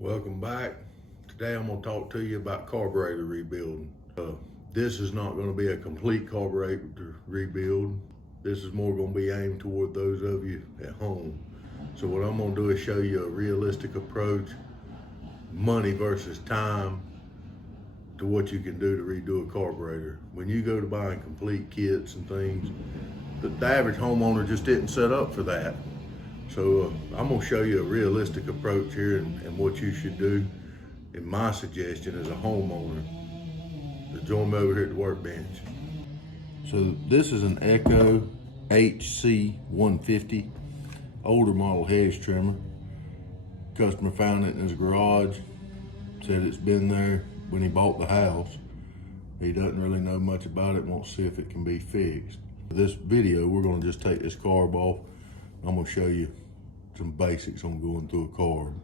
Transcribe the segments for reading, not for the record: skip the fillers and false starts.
Welcome back. Today I'm going to talk to you about carburetor rebuilding. This is not going to be a complete carburetor rebuild. This is more going to be aimed toward those of you at home. So what I'm going to do is show you a realistic approach, money versus time, to what you can do to redo a carburetor. When you go to buying complete kits and things, the average homeowner just isn't set up for that. So I'm gonna show you a realistic approach here and what you should do. And my suggestion as a homeowner, to join me over here at the workbench. So this is an Echo HC 150, older model Hedge trimmer. Customer found it in his garage, said it's been there when he bought the house. He doesn't really know much about it, wants to see if it can be fixed. For this video, we're gonna just take this carb off. I'm gonna show you some basics on going through a carb.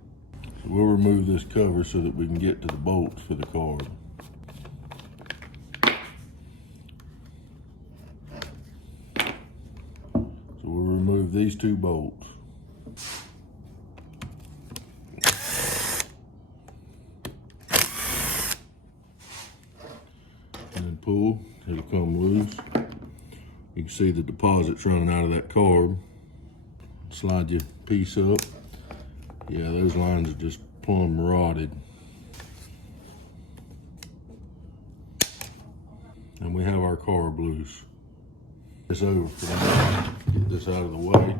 So we'll remove this cover so that we can get to the bolts for the carb. So we'll remove these two bolts. And then pull, it'll come loose. You can see the deposits running out of that carb. Slide your piece up. Yeah, those lines are just plumb rotted. And we have our carb loose. It's over for now. Get this out of the way.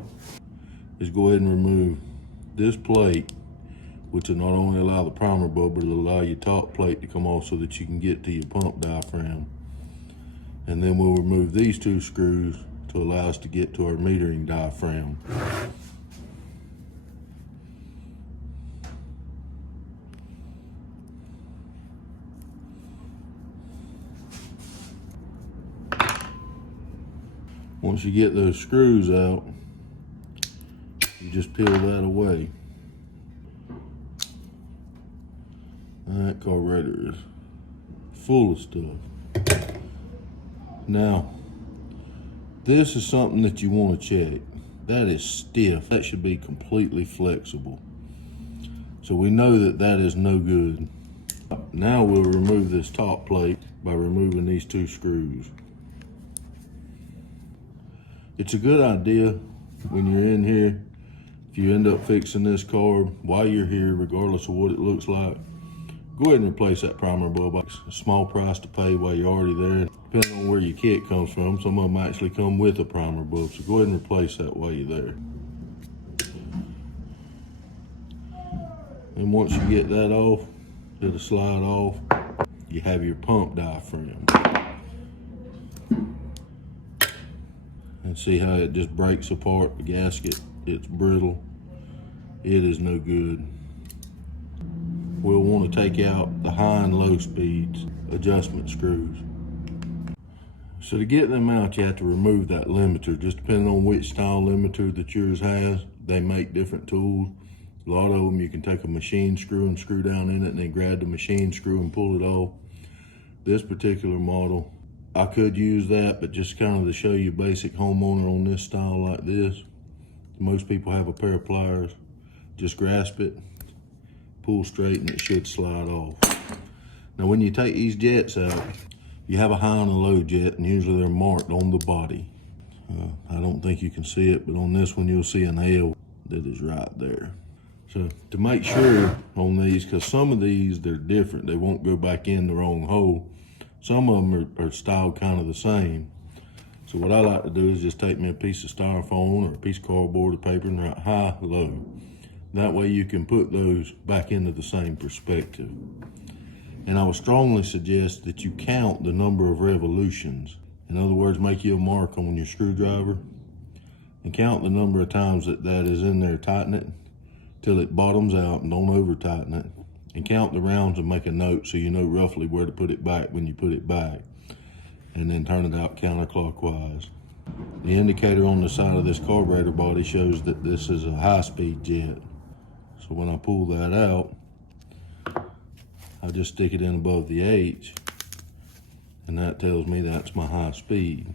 Just go ahead and remove this plate, which will not only allow the primer bulb, but it'll allow your top plate to come off so that you can get to your pump diaphragm. And then we'll remove these two screws to allow us to get to our metering diaphragm. Once you get those screws out, you just peel that away. That carburetor is full of stuff. Now, this is something that you want to check. That is stiff. That should be completely flexible. So we know that that is no good. Now we'll remove this top plate by removing these two screws. It's a good idea when you're in here, if you end up fixing this carb while you're here, regardless of what it looks like, go ahead and replace that primer bulb. It's a small price to pay while you're already there. Depending on where your kit comes from, some of them actually come with a primer bulb, so go ahead and replace that while you're there. And once you get that off, it'll slide off. You have your pump diaphragm. And see how it just breaks apart, the gasket, it's brittle. It is no good. We'll want to take out the high and low speeds adjustment screws. So to get them out, you have to remove that limiter. Just depending on which style limiter that yours has, they make different tools. A lot of them you can take a machine screw and screw down in it and then grab the machine screw and pull it off. This particular model, I could use that, but just kind of to show you basic homeowner on this style like this. Most people have a pair of pliers. Just grasp it, pull straight, and it should slide off. Now when you take these jets out, you have a high and a low jet, and usually they're marked on the body. I don't think you can see it, but on this one you'll see an L that is right there. So to make sure on these, because some of these, they're different. They won't go back in the wrong hole. Some of them are styled kind of the same. So what I like to do is just take me a piece of styrofoam or a piece of cardboard or paper and write high, low. That way you can put those back into the same perspective. And I would strongly suggest that you count the number of revolutions. In other words, make you a mark on your screwdriver and count the number of times that is in there. Tighten it till it bottoms out and don't over tighten it. And count the rounds and make a note so you know roughly where to put it back when you put it back. And then turn it out counterclockwise. The indicator on the side of this carburetor body shows that this is a high-speed jet. So when I pull that out, I just stick it in above the H, and that tells me that's my high speed.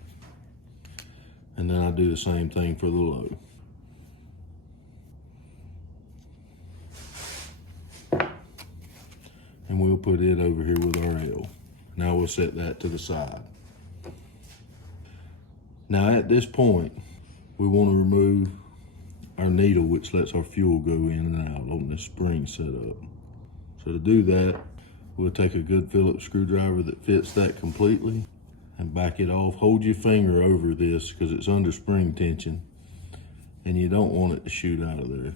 And then I do the same thing for the low. and we'll put it over here with our L. Now we'll set that to the side. Now at this point, we want to remove our needle, which lets our fuel go in and out on this spring setup. So to do that, we'll take a good Phillips screwdriver that fits that completely and back it off. Hold your finger over this because it's under spring tension and you don't want it to shoot out of there.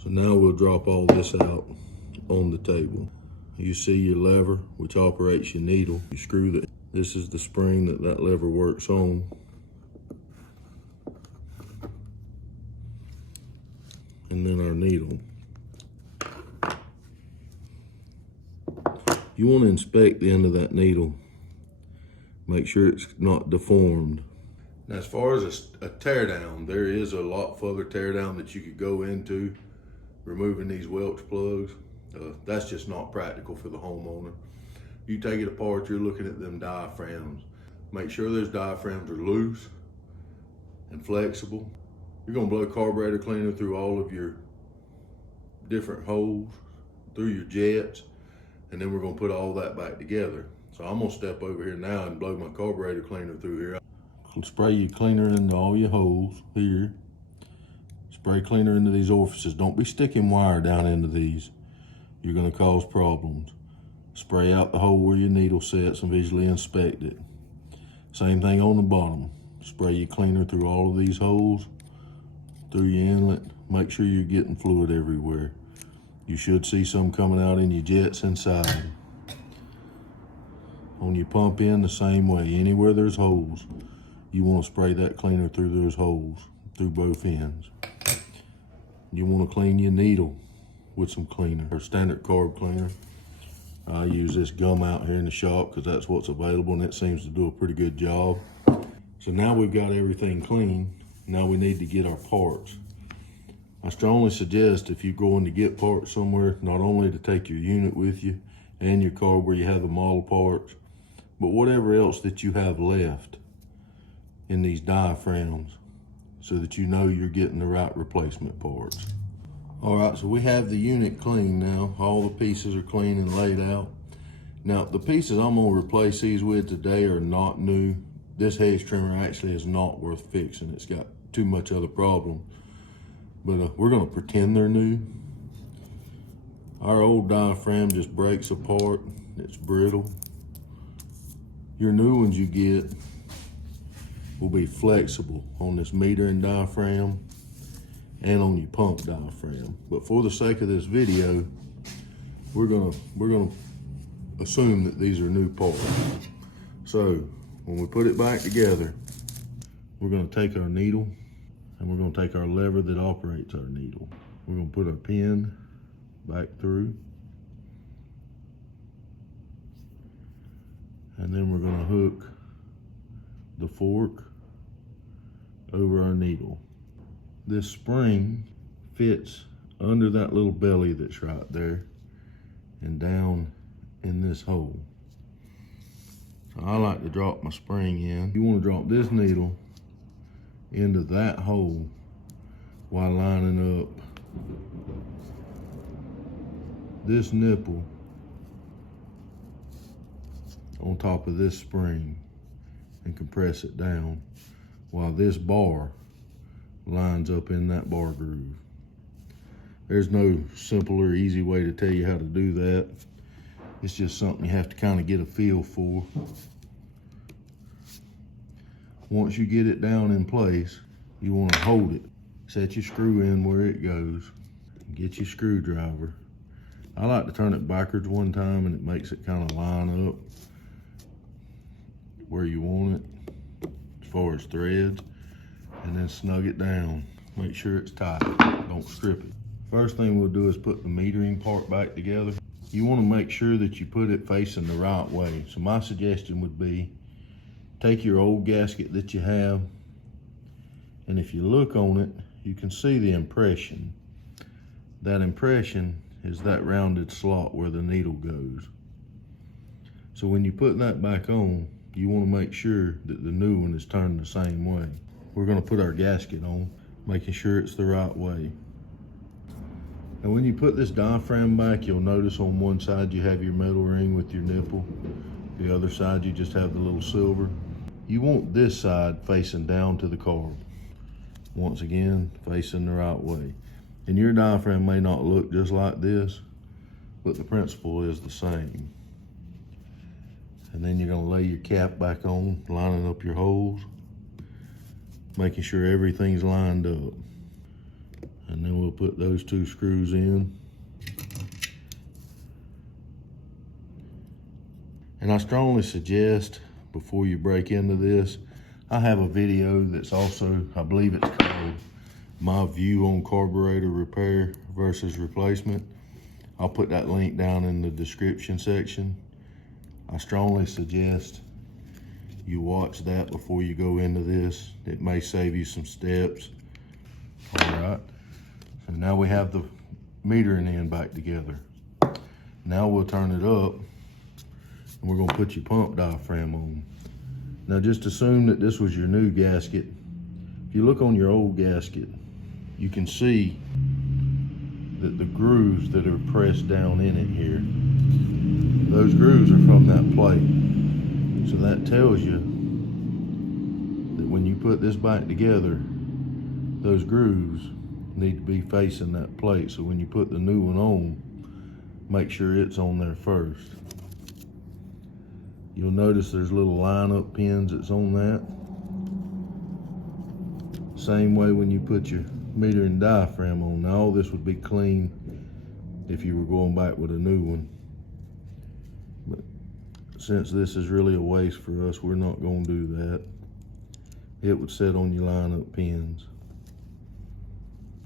So now we'll drop all this out on the table. You see your lever, which operates your needle. You screw that. This is the spring that lever works on. And then our needle. You want to inspect the end of that needle. Make sure it's not deformed. Now, as far as a tear down, there is a lot further tear down that you could go into removing these Welch plugs. That's just not practical for the homeowner. You take it apart, you're looking at them diaphragms. Make sure those diaphragms are loose and flexible. You're gonna blow carburetor cleaner through all of your different holes, through your jets, and then we're gonna put all that back together. So I'm gonna step over here now and blow my carburetor cleaner through here. Spray your cleaner into all your holes here. Spray cleaner into these orifices. Don't be sticking wire down into these. You're gonna cause problems. Spray out the hole where your needle sets and visually inspect it. Same thing on the bottom. Spray your cleaner through all of these holes, through your inlet. Make sure you're getting fluid everywhere. You should see some coming out in your jets inside. On your pump end, the same way. Anywhere there's holes, you want to spray that cleaner through those holes, through both ends. You want to clean your needle with some cleaner, or standard carb cleaner. I use this gum out here in the shop because that's what's available and it seems to do a pretty good job. So now we've got everything clean. Now we need to get our parts. I strongly suggest if you're going to get parts somewhere, not only to take your unit with you and your carb where you have the model parts, but whatever else that you have left in these diaphragms so that you know you're getting the right replacement parts. All right, so we have the unit clean now. All the pieces are clean and laid out. Now, the pieces I'm gonna replace these with today are not new. This Hedge trimmer actually is not worth fixing. It's got too much other problem. But we're gonna pretend they're new. Our old diaphragm just breaks apart. It's brittle. Your new ones you get will be flexible on this metering diaphragm and on your pump diaphragm. But for the sake of this video, we're gonna assume that these are new parts. So when we put it back together, we're gonna take our needle and we're gonna take our lever that operates our needle. We're gonna put our pin back through. And then we're gonna hook the fork over our needle. This spring fits under that little belly that's right there and down in this hole. So I like to drop my spring in. You want to drop this needle into that hole while lining up this nipple on top of this spring and compress it down while this bar lines up in that bar groove. There's no simple or easy way to tell you how to do that. It's just something you have to kind of get a feel for. Once you get it down in place, you want to hold it. Set your screw in where it goes. Get your screwdriver. I like to turn it backwards one time and it makes it kind of line up where you want it as far as threads, and then snug it down. Make sure it's tight, don't strip it. First thing we'll do is put the metering part back together. You want to make sure that you put it facing the right way. So my suggestion would be, take your old gasket that you have, and if you look on it, you can see the impression. That impression is that rounded slot where the needle goes. So when you put that back on, you want to make sure that the new one is turned the same way. We're going to put our gasket on, making sure it's the right way. And when you put this diaphragm back, you'll notice on one side you have your metal ring with your nipple. The other side you just have the little silver. You want this side facing down to the carb. Once again, facing the right way. And your diaphragm may not look just like this, but the principle is the same. And then you're gonna lay your cap back on, lining up your holes, making sure everything's lined up. And then we'll put those 2 screws in. And I strongly suggest, before you break into this, I have a video that's also, I believe it's called My View on Carburetor Repair versus Replacement. I'll put that link down in the description section. I strongly suggest you watch that before you go into this. It may save you some steps. All right, so now we have the metering end back together. Now we'll turn it up and we're gonna put your pump diaphragm on. Now just assume that this was your new gasket. If you look on your old gasket, you can see that the grooves that are pressed down in it here, those grooves are from that plate. So that tells you that when you put this back together, those grooves need to be facing that plate. So when you put the new one on, make sure it's on there first. You'll notice there's little line-up pins that's on that. Same way when you put your meter and diaphragm on. Now all this would be clean if you were going back with a new one. But since this is really a waste for us, we're not gonna do that. It would sit on your line-up pins.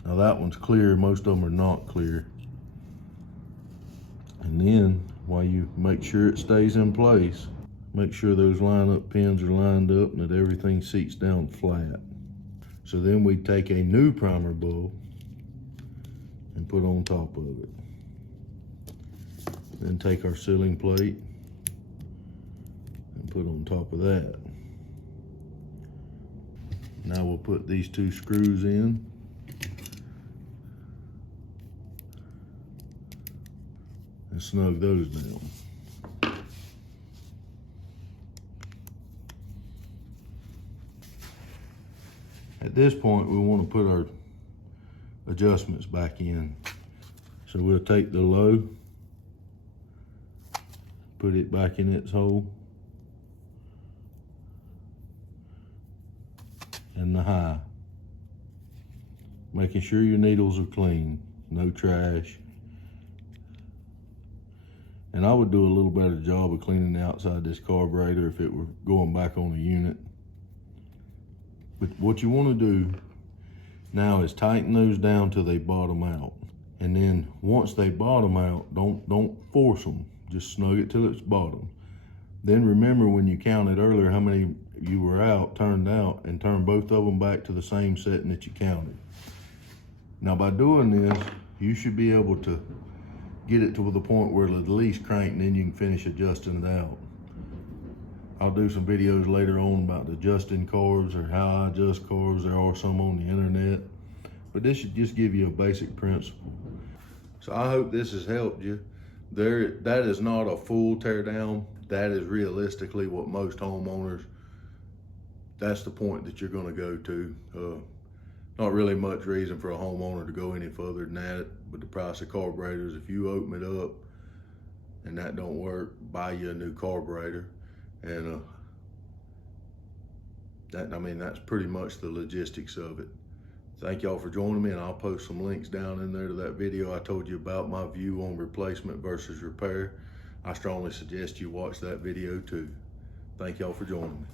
Now that one's clear, most of them are not clear. And then while you make sure it stays in place, make sure those line-up pins are lined up and that everything seats down flat. So then we take a new primer bulb and put on top of it. Then take our sealing plate and put on top of that. Now we'll put these 2 screws in. And snug those down. At this point, we want to put our adjustments back in. So we'll take the low, put it back in its hole, and the high. Making sure your needles are clean, no trash. And I would do a little better job of cleaning the outside of this carburetor if it were going back on a unit. But what you want to do now is tighten those down till they bottom out. And then once they bottom out, don't force them. Just snug it till it's bottom. Then remember when you counted earlier how many you were turned out, and turn both of them back to the same setting that you counted. Now by doing this, you should be able to get it to the point where it'll at least crank, and then you can finish adjusting it out. I'll do some videos later on about adjusting carbs or how I adjust carbs. There are some on the internet, but this should just give you a basic principle. So I hope this has helped you. That is not a full tear down. That is realistically what most homeowners, that's the point that you're gonna go to. Not really much reason for a homeowner to go any further than that, but the price of carburetors, if you open it up and that don't work, buy you a new carburetor. And that's pretty much the logistics of it. Thank y'all for joining me, and I'll post some links down in there to that video I told you about, my view on replacement versus repair. I strongly suggest you watch that video too. Thank y'all for joining me.